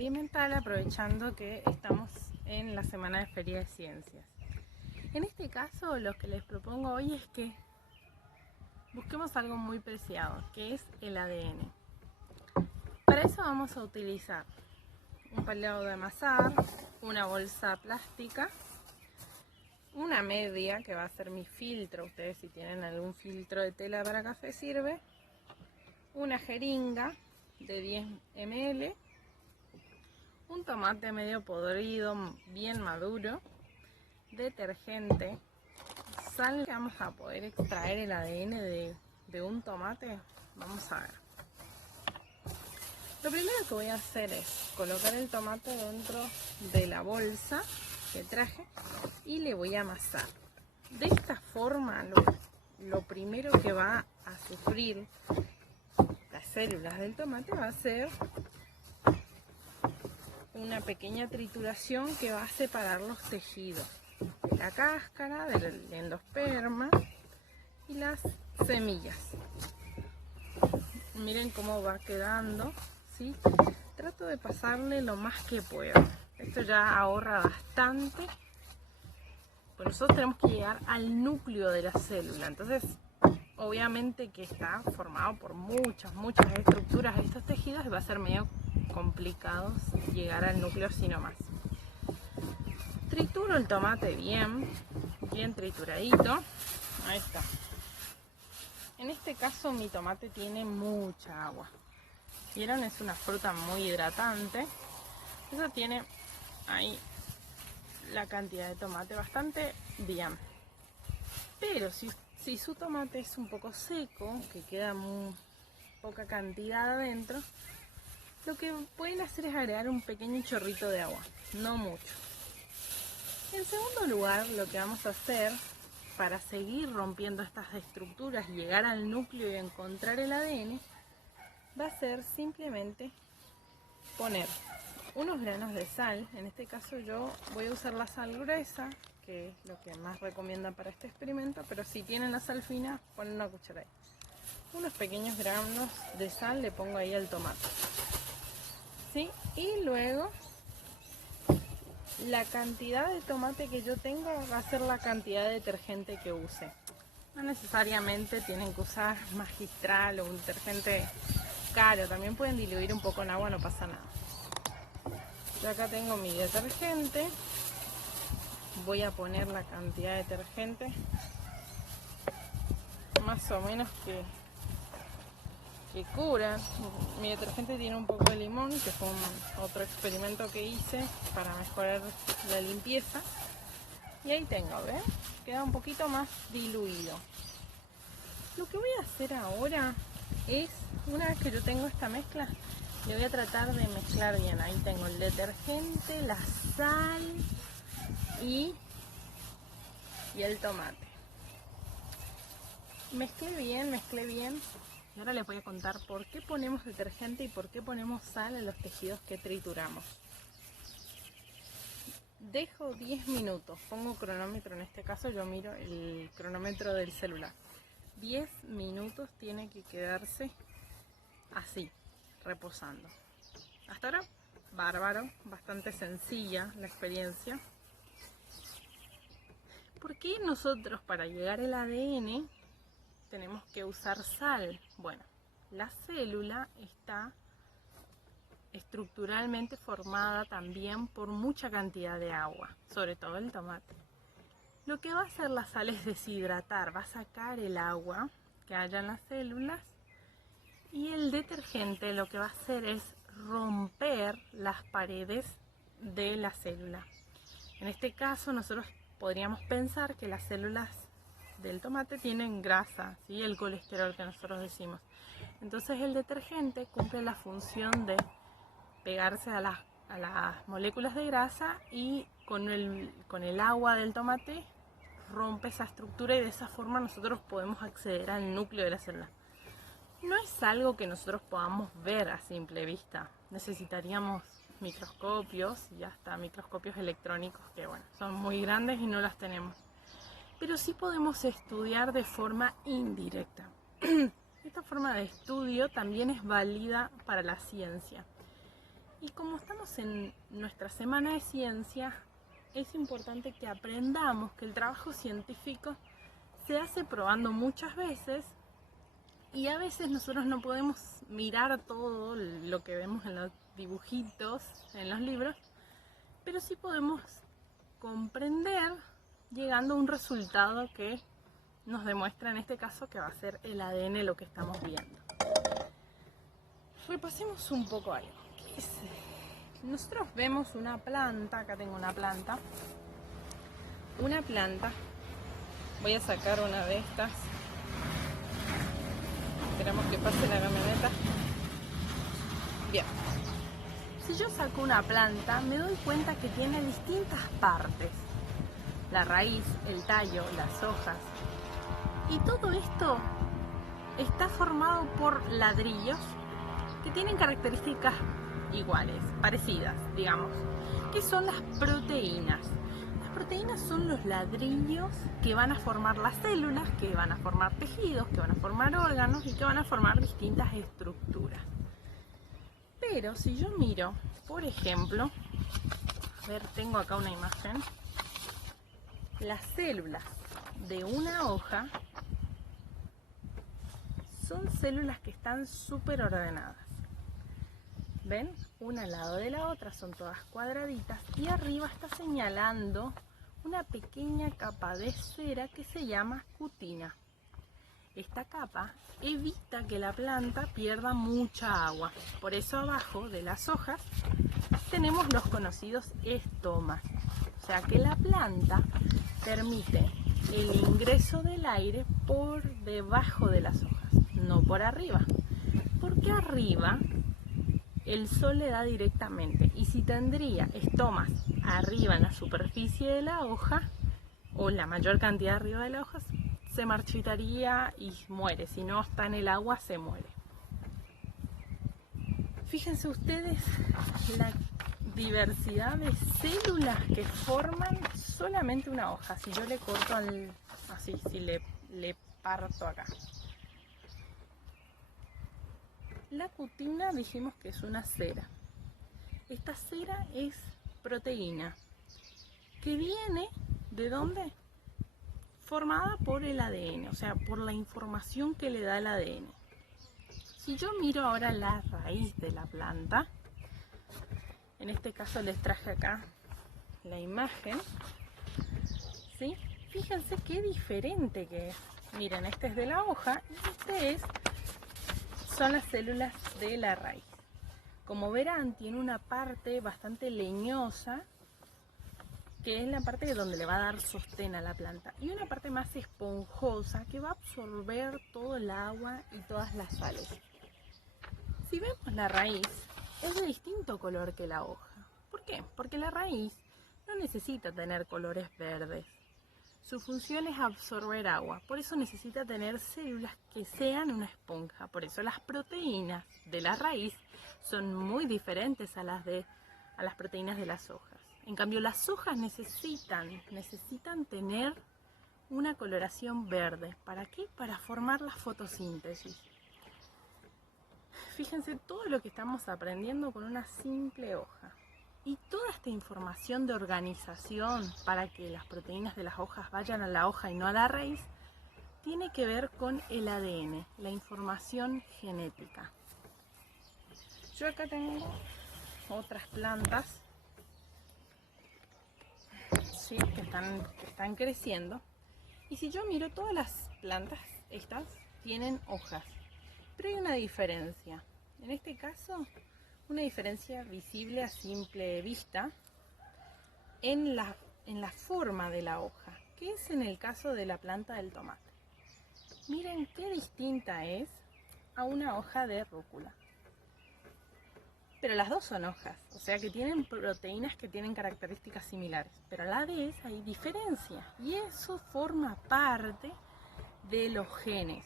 Experimental, aprovechando que estamos en la semana de Feria de Ciencias. En este caso, lo que les propongo hoy es que busquemos algo muy preciado, que es el ADN. Para eso vamos a utilizar un palillo de amasar, una bolsa plástica, una media que va a ser mi filtro, ustedes si tienen algún filtro de tela para café sirve, una jeringa de 10 ml, un tomate medio podrido, bien maduro, detergente, sal. Que vamos a poder extraer el ADN de un tomate. Vamos a ver. Lo primero que voy a hacer es colocar el tomate dentro de la bolsa que traje y le voy a amasar. De esta forma lo primero que va a sufrir las células del tomate va a ser una pequeña trituración que va a separar los tejidos de la cáscara, del endosperma y las semillas. Miren cómo va quedando, ¿sí? Trato de pasarle lo más que puedo. Esto ya ahorra bastante. Pues nosotros tenemos que llegar al núcleo de la célula. Entonces, obviamente que está formado por muchas estructuras de estos tejidos y va a ser medio complicado llegar al núcleo así nomás. Trituro el tomate bien trituradito. Ahí está. En este caso mi tomate tiene mucha agua. ¿Vieron? Es una fruta muy hidratante. Eso tiene ahí la cantidad de tomate bastante bien. Pero si su tomate es un poco seco, que queda muy poca cantidad adentro, lo que pueden hacer es agregar un pequeño chorrito de agua, no mucho. En segundo lugar, lo que vamos a hacer para seguir rompiendo estas estructuras y llegar al núcleo y encontrar el ADN, va a ser simplemente poner unos granos de sal. En este caso yo voy a usar la sal gruesa, que es lo que más recomiendan para este experimento, pero si tienen la sal fina, ponen una cucharada. Unos pequeños granos de sal le pongo ahí al tomate. ¿Sí? Y luego la cantidad de tomate que yo tenga va a ser la cantidad de detergente que use. No necesariamente tienen que usar magistral o un detergente caro, también pueden diluir un poco en agua, no pasa nada. Yo acá tengo mi detergente, voy a poner la cantidad de detergente más o menos que cura. Mi detergente tiene un poco de limón, que fue otro experimento que hice para mejorar la limpieza. Y ahí tengo, ¿ven? Queda un poquito más diluido. Lo que voy a hacer ahora es, una vez que yo tengo esta mezcla, le voy a tratar de mezclar bien. Ahí tengo el detergente, la sal y el tomate. Mezclé bien. Y ahora les voy a contar por qué ponemos detergente y por qué ponemos sal en los tejidos que trituramos. Dejo 10 minutos, pongo cronómetro, en este caso yo miro el cronómetro del celular. 10 minutos tiene que quedarse así, reposando. Hasta ahora, bárbaro, bastante sencilla la experiencia. ¿Por qué nosotros para llegar al ADN tenemos que usar sal? Bueno, la célula está estructuralmente formada también por mucha cantidad de agua, sobre todo el tomate. Lo que va a hacer la sal es deshidratar, va a sacar el agua que haya en las células, y el detergente lo que va a hacer es romper las paredes de la célula. En este caso nosotros podríamos pensar que las células del tomate tienen grasa, ¿sí? El colesterol que nosotros decimos. Entonces el detergente cumple la función de pegarse a las moléculas de grasa y con el agua del tomate rompe esa estructura y de esa forma nosotros podemos acceder al núcleo de la célula. No es algo que nosotros podamos ver a simple vista. Necesitaríamos microscopios y hasta microscopios electrónicos que bueno, son muy grandes y no las tenemos. Pero sí podemos estudiar de forma indirecta. Esta forma de estudio también es válida para la ciencia. Y como estamos en nuestra semana de ciencia, es importante que aprendamos que el trabajo científico se hace probando muchas veces y a veces nosotros no podemos mirar todo lo que vemos en los dibujitos, en los libros, pero sí podemos comprender llegando a un resultado que nos demuestra en este caso que va a ser el ADN lo que estamos viendo. Repasemos un poco algo. Nosotros vemos una planta, acá tengo una planta, voy a sacar una de estas, esperamos que pase la camioneta. Bien, si yo saco una planta me doy cuenta que tiene distintas partes, la raíz, el tallo, las hojas, y todo esto está formado por ladrillos que tienen características iguales, parecidas, digamos, que son las proteínas. Las proteínas son los ladrillos que van a formar las células, que van a formar tejidos, que van a formar órganos y que van a formar distintas estructuras. Pero si yo miro, por ejemplo, a ver, tengo acá una imagen, las células de una hoja son células que están súper ordenadas. ¿Ven? Una al lado de la otra, son todas cuadraditas y arriba está señalando una pequeña capa de cera que se llama cutina. Esta capa evita que la planta pierda mucha agua, por eso abajo de las hojas tenemos los conocidos estomas, o sea que la planta permite el ingreso del aire por debajo de las hojas, no por arriba, porque arriba el sol le da directamente, y si tendría estomas arriba en la superficie de la hoja, o la mayor cantidad arriba de la hoja, se marchitaría y muere. Si no está en el agua, se muere. Fíjense ustedes la diversidad de células que forman solamente una hoja. Si yo le corto así, si le parto acá. La cutina dijimos que es una cera. Esta cera es proteína que viene ¿de dónde? Formada por el ADN, o sea, por la información que le da el ADN. Si yo miro ahora la raíz de la planta, en este caso les traje acá la imagen, ¿sí? Fíjense qué diferente que es. Miren, este es de la hoja y son las células de la raíz. Como verán, tiene una parte bastante leñosa, que es la parte donde le va a dar sostén a la planta, y una parte más esponjosa que va a absorber todo el agua y todas las sales. Si vemos la raíz, es de distinto color que la hoja. ¿Por qué? Porque la raíz no necesita tener colores verdes. Su función es absorber agua, por eso necesita tener células que sean una esponja. Por eso las proteínas de la raíz son muy diferentes a las proteínas de las hojas. En cambio, las hojas necesitan tener una coloración verde. ¿Para qué? Para formar la fotosíntesis. Fíjense todo lo que estamos aprendiendo con una simple hoja. Y toda esta información de organización para que las proteínas de las hojas vayan a la hoja y no a la raíz, tiene que ver con el ADN, la información genética. Yo acá tengo otras plantas, ¿sí? que están creciendo. Y si yo miro todas las plantas, estas tienen hojas. Pero hay una diferencia. En este caso, una diferencia visible a simple vista en la forma de la hoja, que es en el caso de la planta del tomate. Miren qué distinta es a una hoja de rúcula. Pero las dos son hojas, o sea que tienen proteínas que tienen características similares, pero a la vez hay diferencia, y eso forma parte de los genes,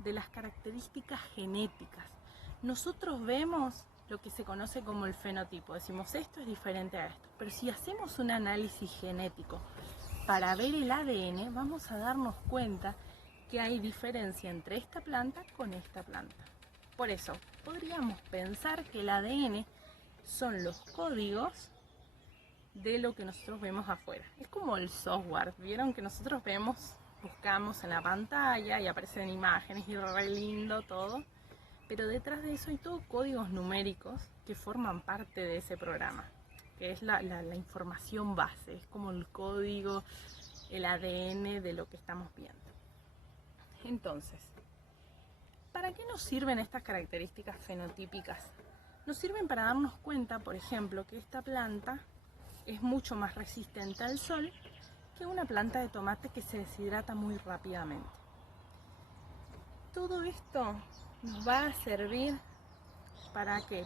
de las características genéticas. Nosotros vemos lo que se conoce como el fenotipo, decimos esto es diferente a esto, pero si hacemos un análisis genético para ver el ADN, vamos a darnos cuenta que hay diferencia entre esta planta con esta planta. Por eso, podríamos pensar que el ADN son los códigos de lo que nosotros vemos afuera. Es como el software. Vieron que nosotros buscamos en la pantalla y aparecen imágenes y re lindo todo, pero detrás de eso hay todo códigos numéricos que forman parte de ese programa, que es la información base, es como el código, el ADN de lo que estamos viendo. Entonces, ¿para qué nos sirven estas características fenotípicas? Nos sirven para darnos cuenta, por ejemplo, que esta planta es mucho más resistente al sol que una planta de tomate que se deshidrata muy rápidamente. Todo esto nos va a servir ¿para qué?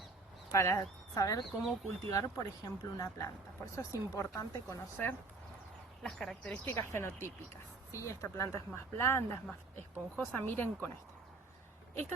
Para saber cómo cultivar, por ejemplo, una planta. Por eso es importante conocer las características fenotípicas, ¿sí? Esta planta es más blanda, es más esponjosa. Miren con esto. Esta